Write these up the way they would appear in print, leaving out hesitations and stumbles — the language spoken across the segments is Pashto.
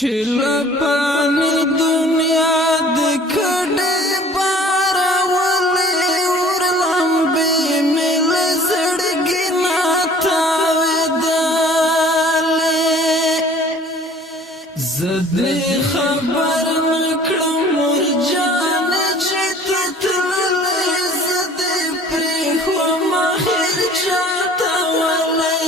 شلپانی دنیا دکڑی بارا ولی اور لمبی مل زڑگی ناتاوی دالی زدی خبر نکڑم مرجان چیتا تللی زدی پریخو مخیر چاہتا ولی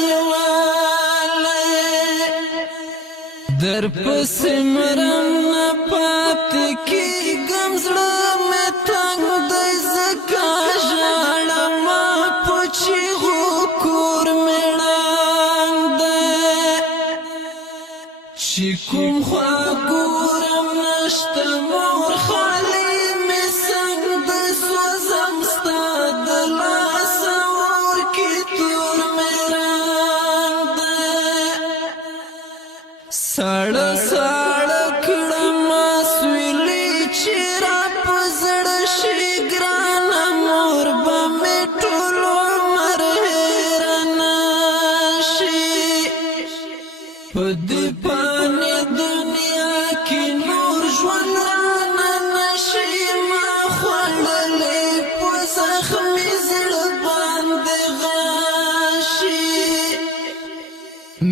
در پس مرم نپات کی گمزڑا میں تنگ دی زکا جاڑا ما پوچی غکور میڑان دی شکم خوا گورم نشتا مور خالی میں سنگ دی سوزم ستا دلا سور کی تور میران دی ساڑا ساڑا کڑم سویلی چیرا پزڑ شگرانا مور بامی ٹولو مرہیرانا شی پدی پانی دنیا کی نور جوان رانا نشی ما خواللی پزخمی زڑ باند غاشی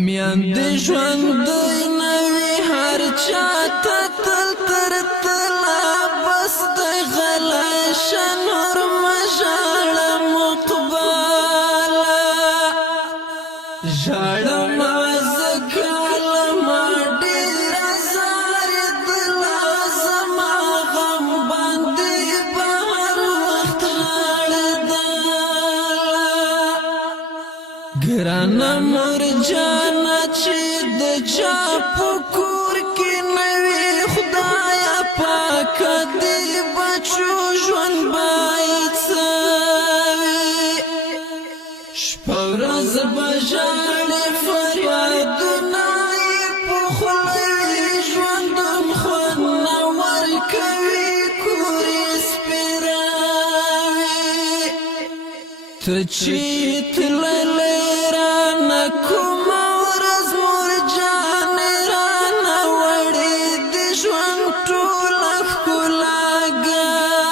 میان دی جوان دی نوی هر چاہتا تل تر تلا بس دی غلاشا نور مجاڑا مقبالا جاڑا مازکالا ما دیر زاری دلا زما غم باندی بہر وقت غاڑ دالا گرانا مرجانا چی د چاپو کور کی نوی خدایا پاکا دی بچو جوان باید ساوی شپورز بجالی فریادونای پخلی جوان دم خون نور کوی کوری سپیراوی تچی تللی رانا کما ورز مرجان رانا وڑی دی جوان طولخ کلاگانی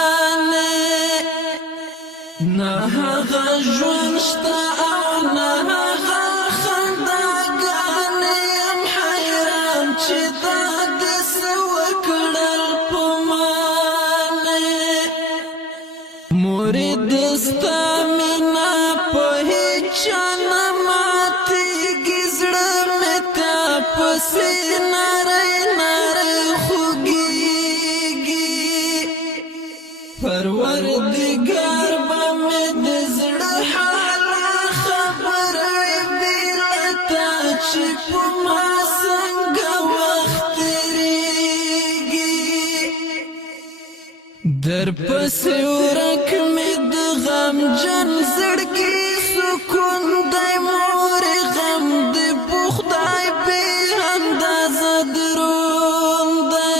نا هغا جوان شتا او نا هغا خنداگانی ام حیران چی دا دس وکڑل پمانی موری دستا مینا پہچانا ماتی گزڑا میں تا پسی ناری ناری خوگیگی پروردگار با میں دزڑ حالا خبر بیلتا چپ ما سنگا وقت ریگی در پسی ورک میں دغم جن زڑگی سکون دی مور غم دی بخدای بی انداز درون دی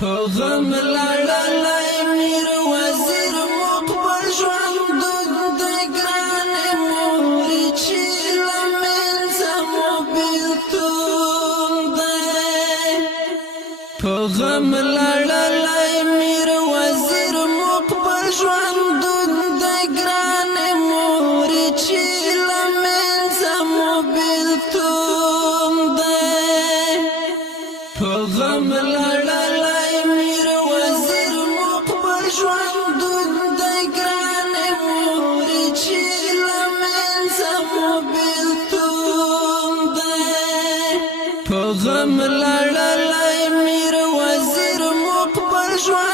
پا غم لڑلائی میر وزیر مقبل جواندون دی گرانی موری چیلا منزمو بیلتون دی پا غم لڑلائی میر وزیر مقبل جواندون دی گرانی موری چیلا منزمو بیلتون دی پا غم لڑلائی میر وزیر مقبل جواندون دی گرانی موری چیلا منزمو بیلتون دی پا غم لڑلائی میر وزیر مقبل جواندون